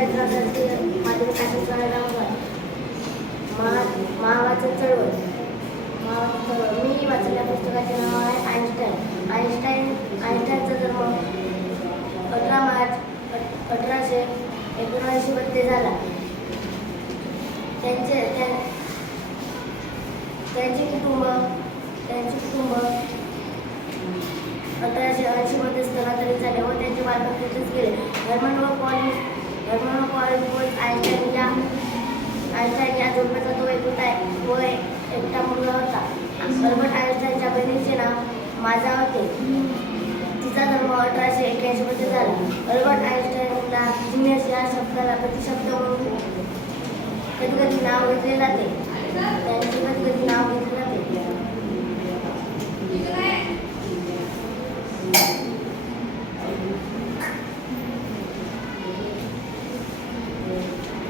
1918 माध्यमिक आठवड्याला महावाचन चळवळ. मी वाचलेल्या पुस्तकाचे नाव आहे आईन्स्टाईनचा जन्म 18 मार्च 1879 मध्ये झाला. त्यांचे कुटुंब 1880 मध्ये स्थलांतरित झाले व त्यांचे बालपण तिथेच गेले. हर्मन व आईन्स्टाईन या जोडप्याचा तो एकटा मुलगा होता. अल्बर्ट आईन्स्टाईनच्या बहिणीचे नाव माझा होते. तिचा जन्म 1881 मध्ये झाला. अल्बर्ट आईन्स्टाईनला जिनियस या शब्दाला प्रतिशब्द म्हणून कधी कधी नाव घेतले जाते. त्यांचे कधी कधी नाव घेतले